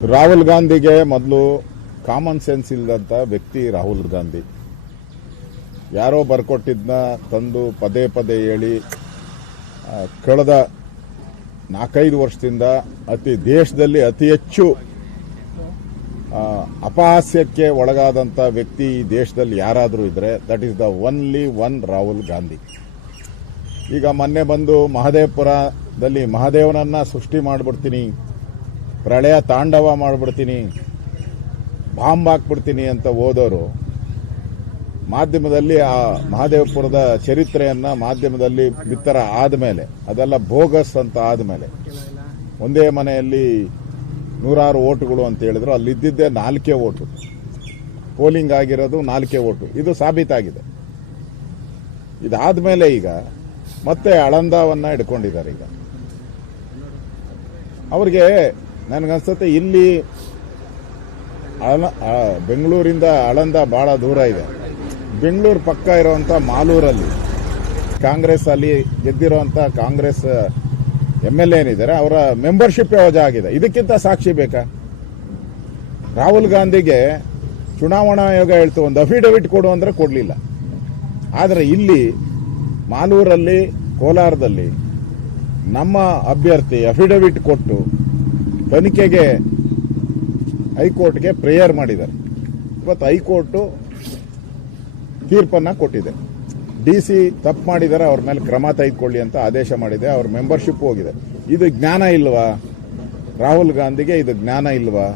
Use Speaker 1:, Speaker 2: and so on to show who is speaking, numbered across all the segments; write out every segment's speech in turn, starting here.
Speaker 1: ರಾಹುಲ್ ಗಾಂಧಿಗೆ ಮೊದಲು common sense ಇಲ್ಲದಂತ ವ್ಯಕ್ತಿ ರಾಹುಲ್ ಗಾಂಧಿ. ಯಾರೋ ಬರ್ಕೊಟ್ಟಿದ್ನ ತಂದು ಪದೇ ಪದೇ ಹೇಳಿ ಕಳೆದ ನಾಲ್ಕೈದು ವರ್ಷದಿಂದ ಅತಿ ದೇಶದಲ್ಲಿ ಅತಿ ಹೆಚ್ಚು ಅಪಹಾಸ್ಯಕ್ಕೆ ಒಳಗಾದಂಥ ವ್ಯಕ್ತಿ ಈ ದೇಶದಲ್ಲಿ ಯಾರಾದರೂ ಇದ್ರೆ that is the only one Rahul Gandhi. ಈಗ ಮೊನ್ನೆ ಬಂದು ಮಹದೇವಪುರದಲ್ಲಿ ಮಹಾದೇವನನ್ನ ಸೃಷ್ಟಿ ಮಾಡಿಬಿಡ್ತೀನಿ. ಪ್ರಳಯ ತಾಂಡವ ಮಾಡಿಬಿಡ್ತೀನಿ, ಬಾಂಬ್ ಹಾಕ್ಬಿಡ್ತೀನಿ ಅಂತ ಓದೋರು, ಮಾಧ್ಯಮದಲ್ಲಿ ಆ ಮಹಾದೇವಪುರದ ಚರಿತ್ರೆಯನ್ನು ಮಾಧ್ಯಮದಲ್ಲಿ ಬಿತ್ತರ ಆದಮೇಲೆ, ಅದೆಲ್ಲ ಬೋಗಸ್ ಅಂತ ಆದಮೇಲೆ. ಒಂದೇ ಮನೆಯಲ್ಲಿ ನೂರಾರು ಓಟುಗಳು ಅಂತ ಹೇಳಿದ್ರು ಅಲ್ಲಿ ಇದ್ದಿದ್ದೇ ನಾಲ್ಕೇ ಓಟು. ಪೋಲಿಂಗ್ ಆಗಿರೋದು ನಾಲ್ಕೇ ಓಟು. ಇದು ಸಾಬೀತಾಗಿದೆ. ಇದಾದ್ಮೇಲೆ ಈಗ ಮತ್ತೆ ಅಳಂದವನ್ನ ಇಟ್ಕೊಂಡಿದ್ದಾರೆ ಈಗ. ಅವ್ರಿಗೆ ನನಗನ್ಸುತ್ತೆ ಇಲ್ಲಿ ಬೆಂಗಳೂರಿಂದ ಅಳಂದ ಬಹಳ ದೂರ ಇದೆ. ಬೆಂಗಳೂರು ಪಕ್ಕ ಇರುವಂತ ಮಾಲೂರಲ್ಲಿ ಕಾಂಗ್ರೆಸ್ ಅಲ್ಲಿ ಗೆದ್ದಿರುವಂತ ಕಾಂಗ್ರೆಸ್ ಎಂ ಎಲ್ ಏನಿದ್ದಾರೆ, ಅವರ ಮೆಂಬರ್ಶಿಪ್ ವಜಾ ಆಗಿದೆ. ಇದಕ್ಕಿಂತ ಸಾಕ್ಷಿ ಬೇಕಾ? ರಾಹುಲ್ ಗಾಂಧಿಗೆ ಚುನಾವಣಾ ಆಯೋಗ ಹೇಳ್ತು, ಒಂದು ಅಫಿಡವಿಟ್ ಕೊಡು ಅಂದ್ರೆ ಕೊಡಲಿಲ್ಲ. ಆದರೆ ಇಲ್ಲಿ ಮಾಲೂರಲ್ಲಿ, ಕೋಲಾರದಲ್ಲಿ ನಮ್ಮ ಅಭ್ಯರ್ಥಿ ಅಫಿಡವಿಟ್ ಕೊಟ್ಟು ತನಿಖೆಗೆ ಹೈಕೋರ್ಟ್ಗೆ ಪ್ರೇಯರ್ ಮಾಡಿದ್ದಾರೆ. ಇವತ್ತು ಹೈಕೋರ್ಟು ತೀರ್ಪನ್ನು ಕೊಟ್ಟಿದೆ. ಡಿ ಸಿ ತಪ್ಪು ಮಾಡಿದ್ದಾರೆ, ಅವ್ರ ಮೇಲೆ ಕ್ರಮ ತೆಗೆದುಕೊಳ್ಳಿ ಅಂತ ಆದೇಶ ಮಾಡಿದೆ, ಅವ್ರ ಮೆಂಬರ್ಶಿಪ್ ಹೋಗಿದೆ. ಇದು ಜ್ಞಾನ ಇಲ್ವಾ? ರಾಹುಲ್ ಗಾಂಧಿಗೆ ಇದು ಜ್ಞಾನ ಇಲ್ವಾ?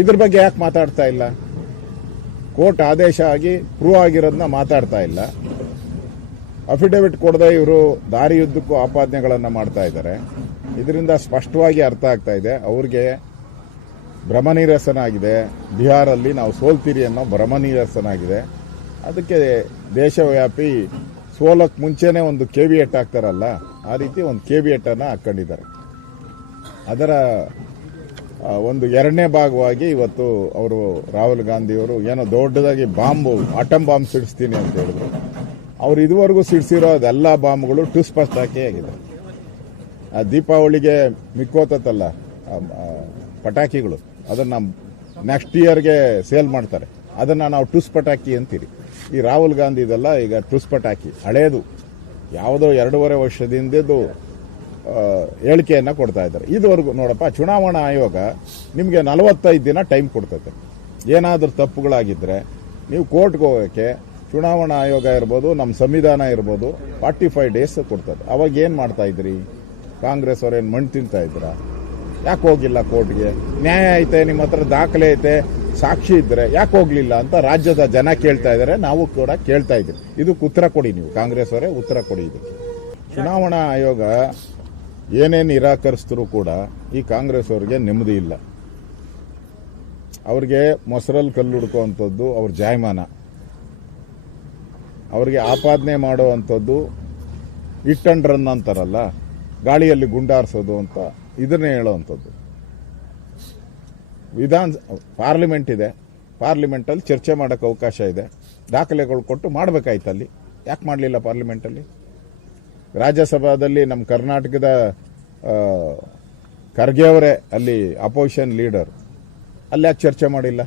Speaker 1: ಇದ್ರ ಬಗ್ಗೆ ಯಾಕೆ ಮಾತಾಡ್ತಾ ಇಲ್ಲ? ಕೋರ್ಟ್ ಆದೇಶ ಆಗಿ ಪ್ರೂವ್ ಆಗಿರೋದನ್ನ ಮಾತಾಡ್ತಾ ಇಲ್ಲ. ಅಫಿಡವಿಟ್ ಕೊಡದೆ ಇವರು ದಾರಿಯುದ್ದಕ್ಕೂ ಆಪಾದನೆಗಳನ್ನು ಮಾಡ್ತಾ ಇದ್ದಾರೆ. ಇದರಿಂದ ಸ್ಪಷ್ಟವಾಗಿ ಅರ್ಥ ಆಗ್ತಾ ಇದೆ. ಅವ್ರಿಗೆ ಭ್ರಮನೀರಸನಾಗಿದೆ. ಬಿಹಾರಲ್ಲಿ ನಾವು ಸೋಲ್ತೀರಿ ಅನ್ನೋ ಭ್ರಮನೀರಸನಾಗಿದೆ. ಅದಕ್ಕೆ ದೇಶವ್ಯಾಪಿ ಸೋಲಕ್ಕೆ ಮುಂಚೆನೆ ಒಂದು ಕೆವಿಯಟ್ ಹಾಕ್ತಾರಲ್ಲ, ಆ ರೀತಿ ಒಂದು ಕೆವಿಯಟ್ ಎಟ್ಟನ್ನು ಹಾಕೊಂಡಿದ್ದಾರೆ. ಅದರ ಒಂದು ಎರಡನೇ ಭಾಗವಾಗಿ ಇವತ್ತು ಅವರು ರಾಹುಲ್ ಗಾಂಧಿಯವರು ಏನೋ ದೊಡ್ಡದಾಗಿ ಬಾಂಬು ಆಟಮ್ ಬಾಂಬ್ ಸಿಡಿಸ್ತೀನಿ ಅಂತ ಹೇಳಿದ್ರು. ಅವ್ರು ಇದುವರೆಗೂ ಸಿಡಿಸಿರೋ ಅದೆಲ್ಲ ಬಾಂಬ್ಗಳು ಟುಸ್ ಪಸ್ಟ್ ಹಾಕಿ ಆಗಿದೆ. ಆ ದೀಪಾವಳಿಗೆ ಆ, ಪಟಾಕಿಗಳು. ಅದನ್ನ ನೆಕ್ಸ್ಟ್ ಇಯರ್ಗೆ ಸೇಲ್ ಮಾಡ್ತಾರೆ. ಅದನ್ನ ನಾವು ಟುಸ್ ಪಟಾಕಿ ಅಂತೀರಿ. ಈ ರಾಹುಲ್ ಗಾಂಧಿ ಇದೆಲ್ಲ ಈಗ ಟುಸ್ ಪಟಾಕಿ. ಹಳೇದು. ಯಾವುದೋ ಎರಡೂವರೆ ಹೇಳಿಕೆಯನ್ನು ಹೇಳಿಕೆಯನ್ನ ಕೊಡ್ತಾ ಇದ್ದಾರೆ. ಇದುವರೆಗೂ ನೋಡಪ್ಪ ಚುನಾವಣಾ ಆಯೋಗ ನಿಮಗೆ ನಲವತ್ತೈದು ದಿನ ಟೈಮ್ ಕೊಡ್ತೈತೆ. ಏನಾದರೂ ತಪ್ಪುಗಳಾಗಿದ್ದರೆ ನೀವು ಕೋರ್ಟ್ಗೆ ಹೋಗೋಕ್ಕೆ ಚುನಾವಣಾ ಆಯೋಗ ಇರ್ಬೋದು ನಮ್ಮ ಸಂವಿಧಾನ ಇರ್ಬೋದು ಫಾರ್ಟಿ ಫೈವ್ ಡೇಸ್ ಕೊಡ್ತದೆ ಅವಾಗ ಏನು ಮಾಡ್ತಾ ಇದ್ರಿ? ಕಾಂಗ್ರೆಸ್ ಅವ್ರೇನು ಮಣ್ಣು ತಿಂತಾ ಇದ್ರ ಯಾಕೆ ಹೋಗಿಲ್ಲ ಕೋರ್ಟ್ಗೆ? ನ್ಯಾಯ ಐತೆ, ನಿಮ್ಮ ಹತ್ರ ದಾಖಲೆ ಐತೆ, ಸಾಕ್ಷಿ ಇದ್ರೆ ಯಾಕೆ ಹೋಗ್ಲಿಲ್ಲ ಅಂತ ರಾಜ್ಯದ ಜನ ಕೇಳ್ತಾ ಇದ್ದಾರೆ, ನಾವು ಕೂಡ ಕೇಳ್ತಾ ಇದ್ದೀವಿ. ಇದಕ್ಕೆ ಉತ್ತರ ಕೊಡಿ ನೀವು, ಕಾಂಗ್ರೆಸ್ ಅವರೇ ಉತ್ತರ ಕೊಡಿ ಇದಕ್ಕೆ. ಚುನಾವಣಾ ಆಯೋಗ ಏನೇನು ನಿರಾಕರಿಸಿದ್ರು ಕೂಡ ಈ ಕಾಂಗ್ರೆಸ್ ಅವರಿಗೆ ನೆಮ್ಮದಿ ಇಲ್ಲ. ಅವ್ರಿಗೆ ಮೊಸರಲ್ಲಿ ಕಲ್ಲು ಹುಡ್ಕೋವಂಥದ್ದು ಅವ್ರ ಜಾಯಮಾನ. ಅವ್ರಿಗೆ ಆಪಾದನೆ ಮಾಡುವಂಥದ್ದು ಇಟ್ ಅಂಡ್ ಅಂತಾರಲ್ಲ ಗಾಳಿಯಲ್ಲಿ ಗುಂಡಾರಿಸೋದು ಅಂತ ಇದನ್ನೇ ಹೇಳೋವಂಥದ್ದು. ವಿಧಾನ ಪಾರ್ಲಿಮೆಂಟ್ ಇದೆ. ಪಾರ್ಲಿಮೆಂಟಲ್ಲಿ ಚರ್ಚೆ ಮಾಡೋಕ್ಕೆ ಅವಕಾಶ ಇದೆ. ದಾಖಲೆಗಳು ಕೊಟ್ಟು ಮಾಡಬೇಕಾಯ್ತು ಅಲ್ಲಿ. ಯಾಕೆ ಮಾಡಲಿಲ್ಲ ಪಾರ್ಲಿಮೆಂಟಲ್ಲಿ? ರಾಜ್ಯಸಭಾದಲ್ಲಿ ನಮ್ಮ ಕರ್ನಾಟಕದ ಖರ್ಗೆ ಅವರೇ ಅಲ್ಲಿ ಅಪೋಸಿಷನ್ ಲೀಡರ್. ಅಲ್ಲಿ ಯಾಕೆ ಚರ್ಚೆ ಮಾಡಿಲ್ಲ?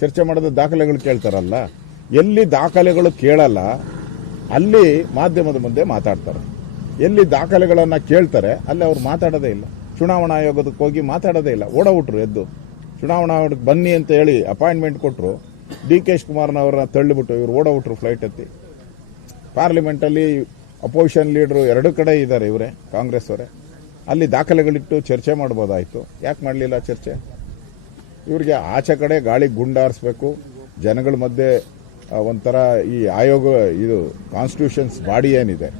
Speaker 1: ಚರ್ಚೆ ಮಾಡಿದ ದಾಖಲೆಗಳು ಕೇಳ್ತಾರಲ್ಲ. ಎಲ್ಲಿ ದಾಖಲೆಗಳು ಕೇಳಲ್ಲ, ಅಲ್ಲಿ ಮಾಧ್ಯಮದ ಮುಂದೆ ಮಾತಾಡ್ತಾರೆ. ಎಲ್ಲಿ ದಾಖಲೆಗಳನ್ನು ಕೇಳ್ತಾರೆ, ಅಲ್ಲಿ ಅವ್ರು ಮಾತಾಡೋದೇ ಇಲ್ಲ. ಚುನಾವಣಾ ಆಯೋಗದಕ್ಕೆ ಹೋಗಿ ಮಾತಾಡೋದೇ ಇಲ್ಲ. ಓಡಬಿಟ್ರು ಎದ್ದು. ಚುನಾವಣಾ ಆಯೋಗಕ್ಕೆ ಬನ್ನಿ ಅಂತ ಹೇಳಿ ಅಪಾಯಿಂಟ್ಮೆಂಟ್ ಕೊಟ್ಟರು ಡಿ ಕೆ ಶಿವಕುಮಾರ್ನವ್ರನ್ನ ತಳ್ಳಿಬಿಟ್ಟು ಇವರು ಓಡಬಿಟ್ರು ಫ್ಲೈಟ್ ಎತ್ತಿ. ಪಾರ್ಲಿಮೆಂಟಲ್ಲಿ ಅಪೋಸಿಷನ್ ಲೀಡರು ಎರಡು ಕಡೆ ಇದ್ದಾರೆ ಇವರೇ, ಕಾಂಗ್ರೆಸ್ ಅವರೇ. ಅಲ್ಲಿ ದಾಖಲೆಗಳಿಟ್ಟು ಚರ್ಚೆ ಮಾಡ್ಬೋದಾಯಿತು. ಯಾಕೆ ಮಾಡಲಿಲ್ಲ ಚರ್ಚೆ? ಇವ್ರಿಗೆ ಆಚೆ ಕಡೆ ಗಾಳಿ ಗುಂಡಾರಿಸ್ಬೇಕು ಜನಗಳ ಮಧ್ಯೆ ಒಂಥರ ಈ ಆಯೋಗ, ಇದು ಕಾನ್ಸ್ಟಿಟ್ಯೂಷನ್ಸ್ ಬಾಡಿ ಏನಿದೆ.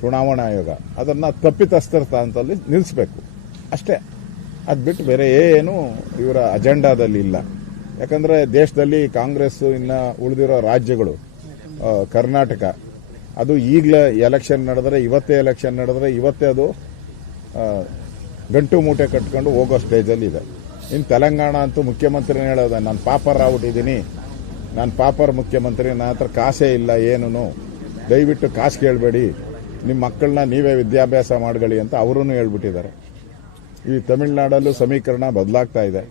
Speaker 1: ಚುನಾವಣಾ ಆಯೋಗ. ಅದನ್ನು ತಪ್ಪಿತಸ್ಥರ ಅಂತಲ್ಲಿ ನಿಲ್ಲಿಸಬೇಕು ಅಷ್ಟೇ. ಅದು ಬಿಟ್ಟು ಬೇರೆ ಏನು ಇವರ ಅಜೆಂಡಾದಲ್ಲಿ ಇಲ್ಲ. ಯಾಕಂದ್ರೆ ದೇಶದಲ್ಲಿ ಕಾಂಗ್ರೆಸ್ ಇನ್ನು ಉಳಿದಿರೋ ರಾಜ್ಯಗಳು ಕರ್ನಾಟಕ, ಅದು ಈಗಲೇ ಎಲೆಕ್ಷನ್ ನಡೆದ್ರೆ, ಇವತ್ತೇ ಎಲೆಕ್ಷನ್ ನಡೆದ್ರೆ, ಇವತ್ತೇ ಅದು ಗಂಟು ಮೂಟೆ ಕಟ್ಕೊಂಡು ಹೋಗೋ ಸ್ಟೇಜಲ್ಲಿ ಇದೆ. ಇನ್ನು ತೆಲಂಗಾಣ ಅಂತೂ ಮುಖ್ಯಮಂತ್ರಿನೇ ಹೇಳೋದ, ನಾನು ಪಾಪರ್ ಆಗ್ಬಿಟ್ಟಿದ್ದೀನಿ. ನಾನು ಪಾಪರ್ ಮುಖ್ಯಮಂತ್ರಿ ನನ್ನ ಹತ್ರ ಕಾಸೇ ಇಲ್ಲ ಏನೂ ದಯವಿಟ್ಟು ಕಾಸು ಕೇಳಬೇಡಿ. ನಿಮ್ಮ ಮಕ್ಕಳನ್ನ ನೀವೇ ವಿದ್ಯಾಭ್ಯಾಸ ಮಾಡ್ಕೊಳ್ಳಿ ಅಂತ ಅವರೂ ಹೇಳ್ಬಿಟ್ಟಿದ್ದಾರೆ. ಈ ತಮಿಳುನಾಡಲ್ಲೂ ಸಮೀಕರಣ ಬದಲಾಗ್ತಾ ಇದೆ.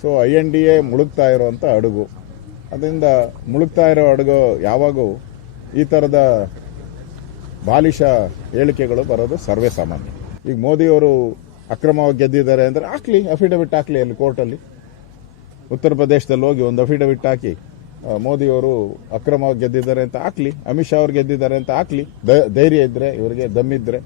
Speaker 1: So I N D A ಮುಳುಗ್ತಾ ಇರೋವಂಥ ಅಡುಗು ಅದರಿಂದ ಮುಳುಗ್ತಾ ಇರೋ ಅಡುಗು ಯಾವಾಗೂ ಈ ಥರದ ಬಾಲಿಷ ಹೇಳಿಕೆಗಳು ಬರೋದು ಸರ್ವೇ ಸಾಮಾನ್ಯ. ಈಗ ಮೋದಿಯವರು ಅಕ್ರಮವಾಗಿ ಗೆದ್ದಿದ್ದಾರೆ ಅಂದರೆ ಹಾಕ್ಲಿ ಅಫಿಡವಿಟ್ ಹಾಕ್ಲಿ ಅಲ್ಲಿ ಕೋರ್ಟಲ್ಲಿ ಉತ್ತರ ಪ್ರದೇಶದಲ್ಲಿ ಹೋಗಿ ಒಂದು ಅಫಿಡವಿಟ್ ಹಾಕಿ ಮೋದಿಯವರು ಅಕ್ರಮವಾಗಿ ಗೆದ್ದಿದ್ದಾರೆ ಅಂತ ಹಾಕ್ಲಿ, ಅಮಿತ್ ಶಾ ಅವ್ರು ಗೆದ್ದಿದ್ದಾರೆ ಅಂತ ಹಾಕ್ಲಿ ಧೈರ್ಯ ಇದ್ರೆ, ಇವರಿಗೆ ದಮ್ಮಿದ್ರೆ